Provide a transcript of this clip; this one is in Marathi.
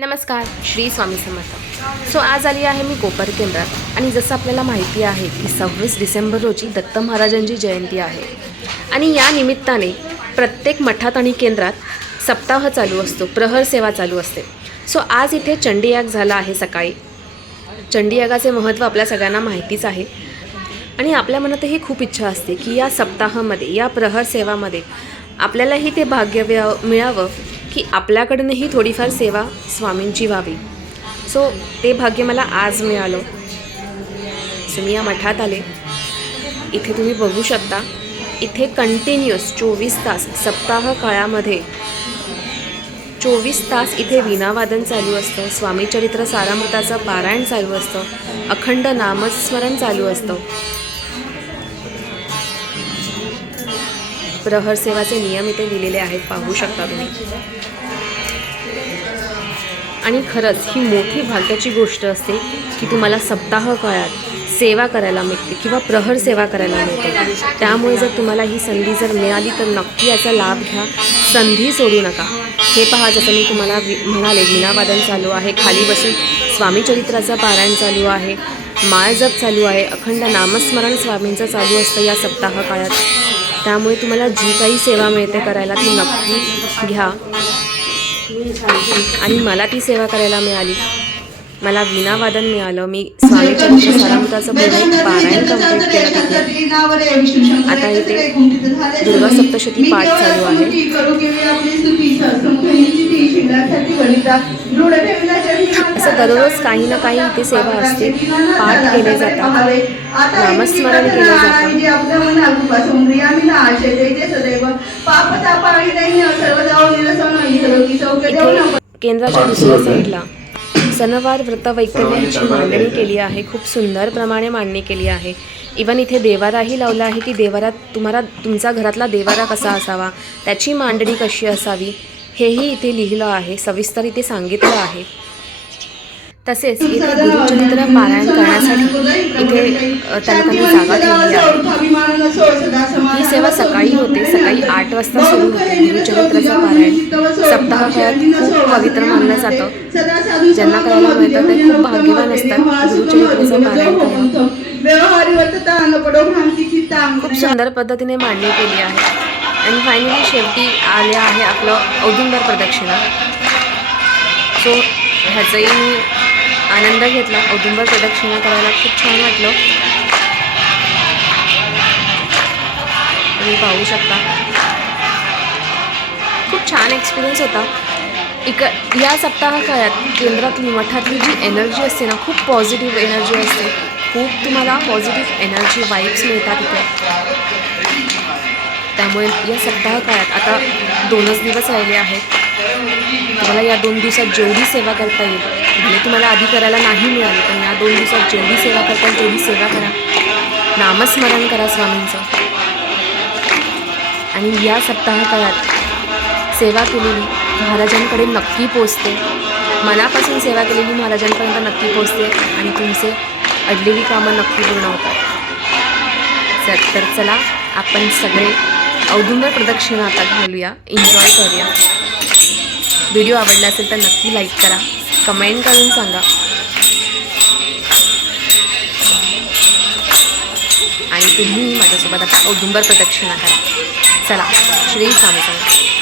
नमस्कार श्री स्वामी समर्थ. सो आज आली आहे मी कोपर केंद्रात. आणि जसं आपल्याला माहिती आहे की सव्वीस डिसेंबर रोजी दत्त महाराजांची जयंती आहे. आणि या निमित्ताने प्रत्येक मठात आणि केंद्रात सप्ताह चालू असतो प्रहर सेवा चालू असते. सो आज इथे चंडीयाग झाला आहे सकाळी. चंडीयागाचे महत्त्व आपल्या सगळ्यांना माहितीच आहे. आणि आपल्या मनातही खूप इच्छा असते की या सप्ताहामध्ये या प्रहर सेवामध्ये आपल्यालाही ते भाग्य मिळावं की आपल्याकडूनही थोडीफार सेवा स्वामींची व्हावी. सो ते भाग्य मला आज मिळालं. सो मी या मठात आले. इथे तुम्ही बघू शकता इथे कंटिन्युअस चोवीस तास सप्ताह काळामध्ये चोवीस तास इथे वीणावादन चालू असतं स्वामीचरित्र सारामृताचं पारायण चालू असतं अखंड नामस्मरण चालू असतं. प्रहर सेवाचे नियम इथे लिहिलेले आहेत. पाहू शकता तुम्ही. आणि खरंच ही मोठी भाग्याची गोष्ट असते की तुम्हाला सप्ताह काळात सेवा करायला मिळते किंवा प्रहर सेवा करायला मिळते. त्यामुळे जर तुम्हाला ही संधी जर मिळाली तर नक्की याचा लाभ घ्या. संधी सोडू नका. हे पहा जसं मी तुम्हाला वि म्हणाले विनावादन चालू आहे खाली बसून स्वामीचरित्राचं पारायण चालू आहे माळ जप चालू आहे अखंड नामस्मरण स्वामींचं चालू असतं या सप्ताह काळात त्यामुळे तुम्हाला जी काही सेवा मिळते करायला ती नक्की घ्या. आणि मला ती सेवा करायला मिळाली. मला विनावादन मिळालं. मी स्वामी सारामृताचं पुन्हा एक पारायण कंप्लीट केलं आता इथे दुर्गा सप्तशती पाठ चालू आहे. असं दररोज काही ना काही इथे सेवा असते. पाठ केले जातात. नामस्मरण केलं जातं केंद्राच्या दुसऱ्या साईडला सणवार व्रत वैकल्याची मांडणी केली आहे. खूप सुंदर प्रमाणे मांडणी केली आहे. इवन इथे देवाराही लावला आहे की देवारात तुम्हाला तुमचा घरातला देवारा कसा असावा त्याची मांडणी कशी असावी हेही इथे लिहिलं आहे. सविस्तर इथे सांगितलं आहे. तसेच इथे गुरुचरित्र पारायण करण्यासाठी इथे अ, त्या लोकांनी जागा ठेवली आहे. जेव्हा सकाळी होते सकाळी आठ वाजता सुरू होते गुरुचरित्राचं पारायण. सप्ताह खूप पवित्र मानलं जातं. ज्यांना करायला मिळतं ते खूप भाग्यवान असतात. गुरुचरित्राचं पारायण करायला खूप सुंदर पद्धतीने मांडणी केली आहे. आणि फायनली शेवटी आले आहे आपलं औदुंबर प्रदक्षिणा. सो ह्याचाही मी आनंद घेतला. औदुंबर प्रदक्षिणा करायला खूप छान वाटलं. तुम्ही पाहू शकता. खूप छान एक्सपिरियन्स होता. इक या सप्ताहकाळात केंद्रातली मठातली जी एनर्जी असते ना खूप पॉझिटिव्ह एनर्जी असते. खूप तुम्हाला पॉझिटिव्ह एनर्जी वाईब्स मिळतात इथे. त्यामुळे या सप्ताहकाळात आता दोनच दिवस राहिले आहेत. तुम्हाला या दोन दिवसात जेवढी सेवा करता येईल म्हणजे तुम्हाला आधी करायला नाही मिळाली पण या दोन दिवसात जेवढी सेवा करता येईल तेवढी सेवा करा. नामस्मरण करा स्वामींचं. आणि या सप्ताहकाळात सेवा केलेली महाराजांकडे नक्की पोचते मनापासून सेवा केलेली महाराजांपर्यंत नक्की पोचते आणि तुमचे अडलेली कामं नक्की पूर्ण होतात. चल तर चला आपण सगळे औदुंबर प्रदक्षिणा आता घालूया. एन्जॉय करूया. व्हिडिओ आवडला असेल तर नक्की लाईक करा. कमेंट करून सांगा. आणि तुम्ही माझ्यासोबत आता औदुंबर प्रदक्षिणा करा. चला श्री स्वामी समर्थ